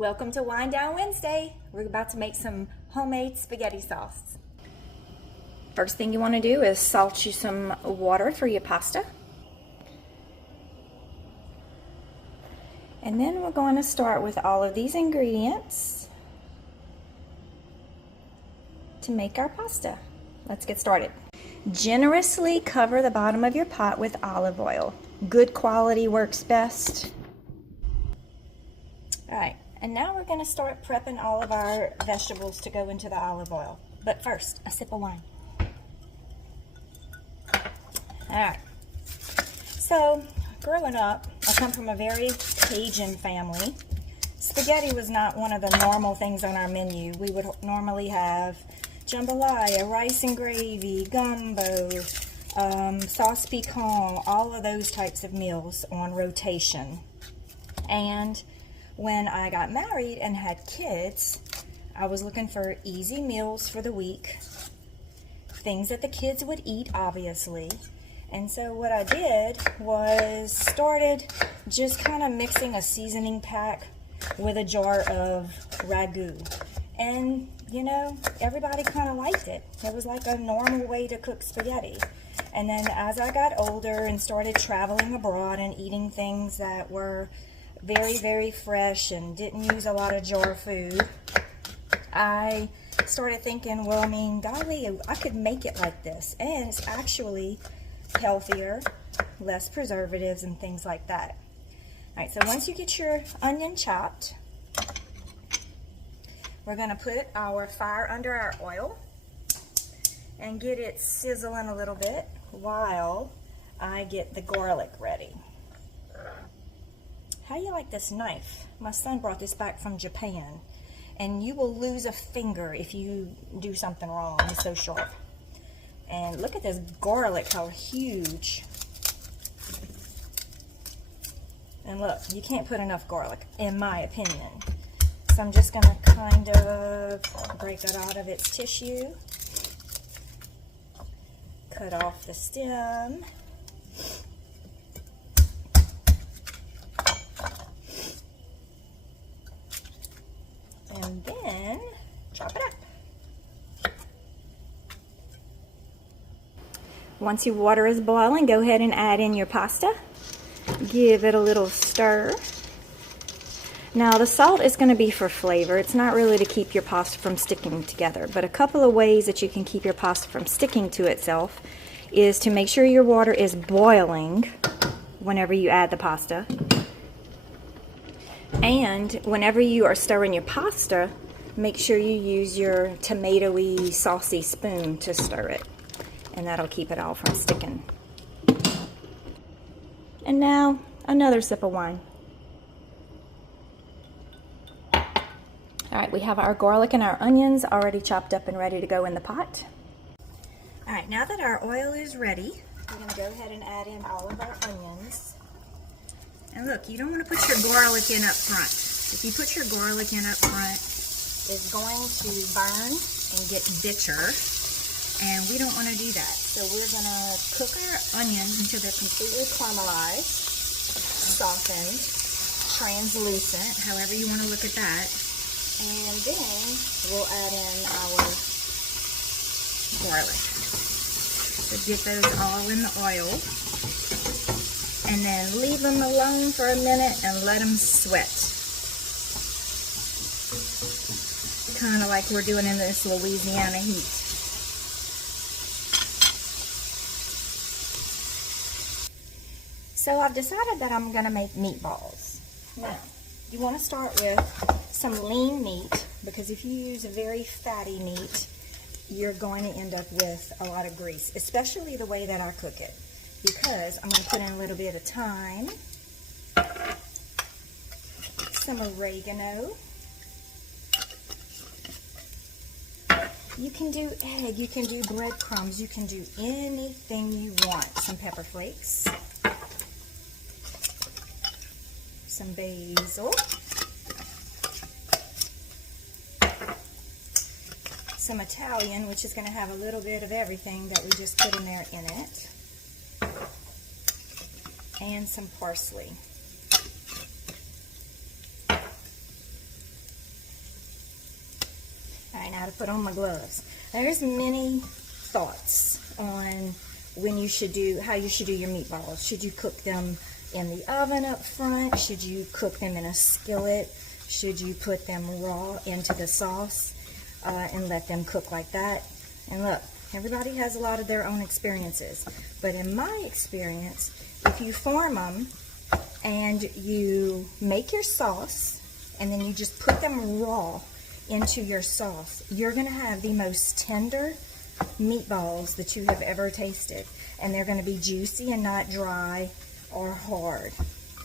Welcome to Wind Down Wednesday. We're about to make some homemade spaghetti sauce. First thing you want to do is salt you some water for your pasta. And then we're going to start with all of these ingredients to make our pasta. Let's get started. Generously cover the bottom of your pot with olive oil. Good quality works best. All right. And now we're going to start prepping all of our vegetables to go into the olive oil. But first, a sip of wine. Alright. So, growing up, I come from a very Cajun family. Spaghetti was not one of the normal things on our menu. We would normally have jambalaya, rice and gravy, gumbo, sauce piquant, all of those types of meals on rotation. And when I got married and had kids, I was looking for easy meals for the week, things that the kids would eat, obviously. And so what I did was started just kind of mixing a seasoning pack with a jar of ragu. And, you know, everybody kind of liked it. It was like a normal way to cook spaghetti. And then as I got older and started traveling abroad and eating things that were very, very fresh and didn't use a lot of jar food, I started thinking, well, I mean, golly, I could make it like this. And it's actually healthier, less preservatives and things like that. All right, so once you get your onion chopped, we're going to put our fire under our oil and get it sizzling a little bit while I get the garlic ready. How do you like this knife? My son brought this back from Japan, and you will lose a finger if you do something wrong. It's so sharp. And look at this garlic, how huge. And look, you can't put enough garlic, in my opinion. So I'm just going to kind of break it out of its tissue. Cut off the stem. And then chop it up. Once your water is boiling, go ahead and add in your pasta. Give it a little stir. Now the salt is going to be for flavor. It's not really to keep your pasta from sticking together, but a couple of ways that you can keep your pasta from sticking to itself is to make sure your water is boiling whenever you add the pasta. And whenever you are stirring your pasta, make sure you use your tomatoey, saucy spoon to stir it. And that'll keep it all from sticking. And now, another sip of wine. Alright, we have our garlic and our onions already chopped up and ready to go in the pot. Alright, now that our oil is ready, we're going to go ahead and add in all of our onions. And look, you don't want to put your garlic in up front. If you put your garlic in up front, it's going to burn and get bitter, and we don't want to do that. So we're going to cook our onions until they're completely caramelized, softened, translucent, however you want to look at that. And then we'll add in our garlic. So get those all in the oil. And then leave them alone for a minute and let them sweat. Kind of like we're doing in this Louisiana heat. So I've decided that I'm going to make meatballs. Now, you want to start with some lean meat, because if you use a very fatty meat, you're going to end up with a lot of grease, especially the way that I cook it. Because I'm going to put in a little bit of thyme, some oregano. You can do egg, you can do breadcrumbs, you can do anything you want. Some pepper flakes, some basil, some Italian, which is going to have a little bit of everything that we just put in there in it. And some parsley. gotta put on my gloves. There's many thoughts on when you should do, how you should do your meatballs. Should you cook them in the oven up front? Should you cook them in a skillet? Should you put them raw into the sauce and let them cook like that? And look, everybody has a lot of their own experiences. But in my experience, if you form them and you make your sauce and then you just put them raw into your sauce, you're going to have the most tender meatballs that you have ever tasted. And they're going to be juicy and not dry or hard.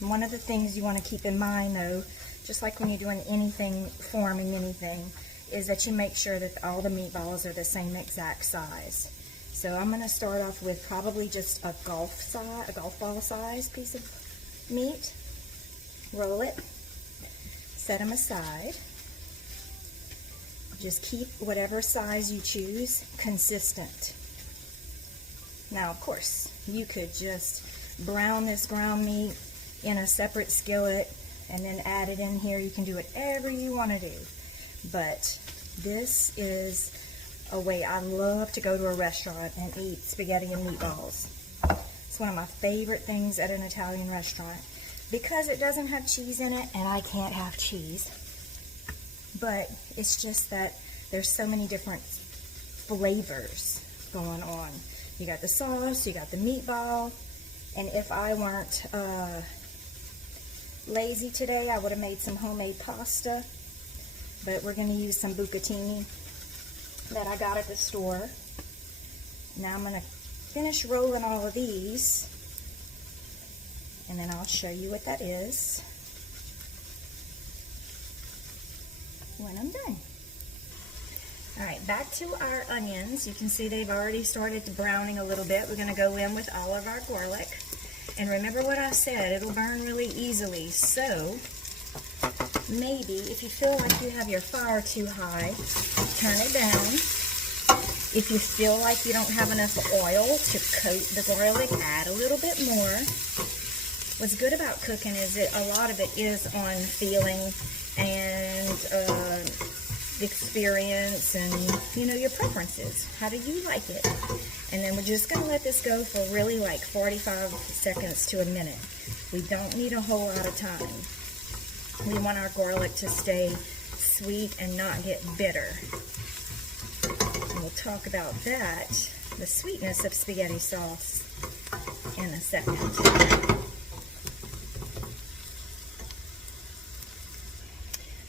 One of the things you want to keep in mind, though, just like when you're doing anything, forming anything, is that you make sure that all the meatballs are the same exact size. So I'm going to start off with probably just a golf ball size piece of meat. Roll it, set them aside. Just keep whatever size you choose consistent. Now, of course, you could just brown this ground meat in a separate skillet and then add it in here. You can do whatever you want to do. But this is a way I love to go to a restaurant and eat spaghetti and meatballs. It's one of my favorite things at an Italian restaurant because it doesn't have cheese in it, and I can't have cheese. But it's just that there's so many different flavors going on. You got the sauce, you got the meatball, and if I weren't lazy today, I would have made some homemade pasta. But we're going to use some bucatini that I got at the store. Now I'm going to finish rolling all of these, and then I'll show you what that is when I'm done. Alright, back to our onions. You can see they've already started to browning a little bit. We're going to go in with all of our garlic. And remember what I said, it'll burn really easily. So, maybe if you feel like you have your fire too high, turn it down. If you feel like you don't have enough oil to coat the garlic, add a little bit more. What's good about cooking is that a lot of it is on feeling and experience and, you know, your preferences. How do you like it? And then we're just going to let this go for really like 45 seconds to a minute. We don't need a whole lot of time. We want our garlic to stay sweet and not get bitter. And we'll talk about that, the sweetness of spaghetti sauce, in a second.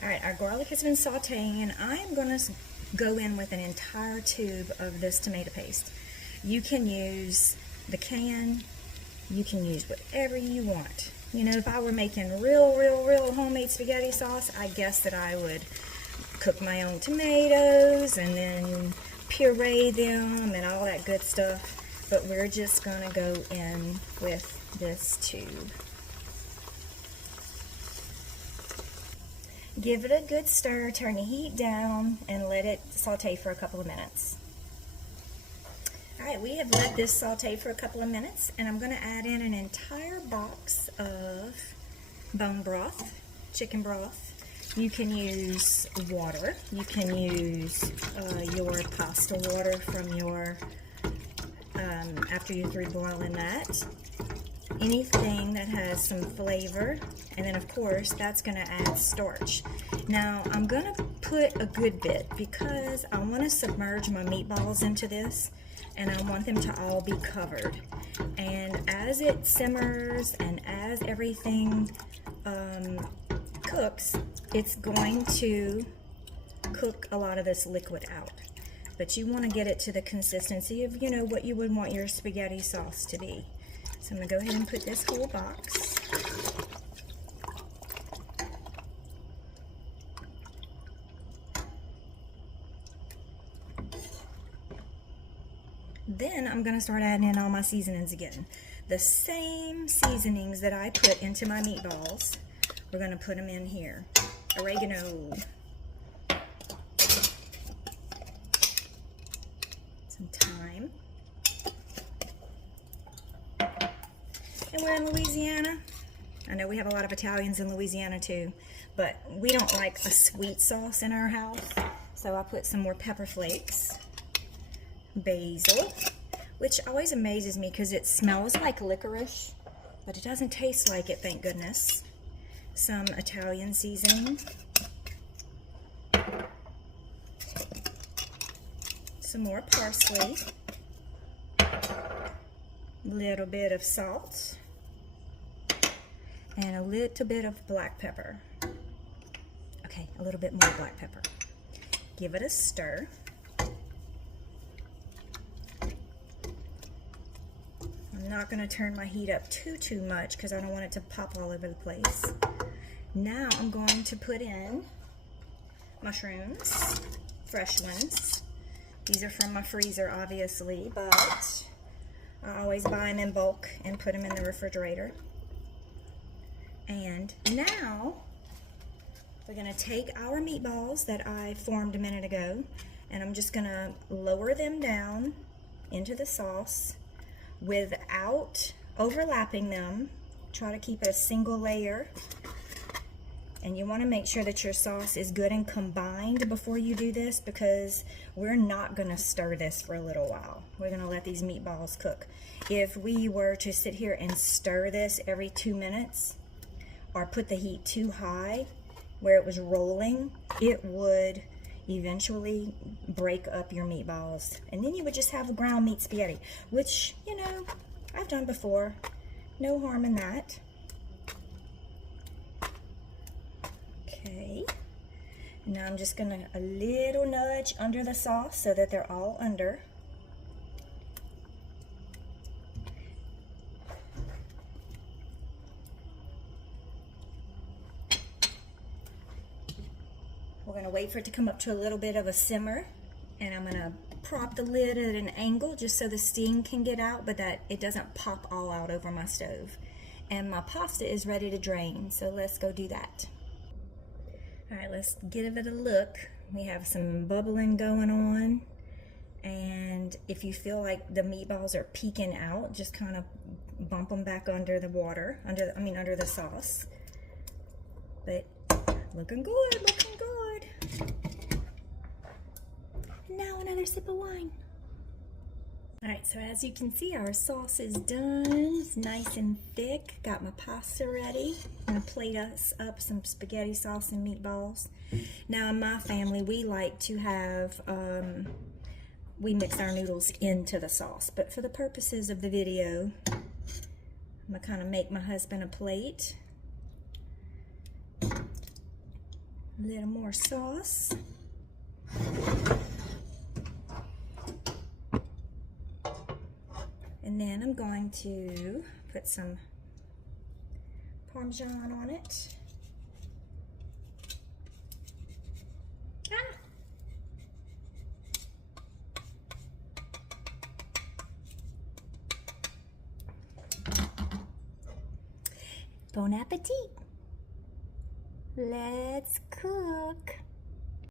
Alright, our garlic has been sauteing, and I'm going to go in with an entire tube of this tomato paste. You can use the can, you can use whatever you want. You know, if I were making real homemade spaghetti sauce, I guess that I would cook my own tomatoes and then puree them and all that good stuff. But we're just going to go in with this tube. Give it a good stir, turn the heat down, and let it saute for a couple of minutes. Alright, we have let this saute for a couple of minutes, and I'm going to add in an entire box of bone broth, chicken broth. You can use water. You can use your pasta water from your, after you're through boiling that. Anything that has some flavor, and then of course that's going to add starch. Now I'm going to put a good bit because I want to submerge my meatballs into this, and I want them to all be covered. And as it simmers and as everything cooks, it's going to cook a lot of this liquid out. But you want to get it to the consistency of, you know, what you would want your spaghetti sauce to be. So I'm going to go ahead and put this whole box. Then I'm going to start adding in all my seasonings again. The same seasonings that I put into my meatballs, we're going to put them in here. Oregano. Some thyme. And we're in Louisiana. I know we have a lot of Italians in Louisiana too, but we don't like a sweet sauce in our house. So I put some more pepper flakes, basil, which always amazes me because it smells like licorice, but it doesn't taste like it, thank goodness. Some Italian seasoning, some more parsley, a little bit of salt, and a little bit of black pepper. Okay, a little bit more black pepper. Give it a stir. I'm not going to turn my heat up too much because I don't want it to pop all over the place. Now I'm going to put in mushrooms, fresh ones. These are from my freezer, obviously, but I always buy them in bulk and put them in the refrigerator. And now we're going to take our meatballs that I formed a minute ago, and I'm just going to lower them down into the sauce without overlapping them. Try to keep it a single layer. And you want to make sure that your sauce is good and combined before you do this, because we're not going to stir this for a little while. We're going to let these meatballs cook. If we were to sit here and stir this every 2 minutes or put the heat too high where it was rolling, it would eventually break up your meatballs. And then you would just have a ground meat spaghetti, which, you know, I've done before. No harm in that. Okay, now I'm just gonna a little nudge under the sauce so that they're all under. We're gonna wait for it to come up to a little bit of a simmer, and I'm gonna prop the lid at an angle just so the steam can get out, but that it doesn't pop all out over my stove. And my pasta is ready to drain, so let's go do that. All right, let's give it a look. We have some bubbling going on, and if you feel like the meatballs are peeking out, just kind of bump them back under the water, under the sauce. But looking good, looking good. Now another sip of wine. All right, so as you can see, our sauce is done. It's nice and thick. Got my pasta ready. I'm gonna plate us up some spaghetti sauce and meatballs. Now in my family, we like to have, we mix our noodles into the sauce. But for the purposes of the video, I'm gonna kind of make my husband a plate. A little more sauce. And then I'm going to put some Parmesan on it. Bon appetit! Let's cook!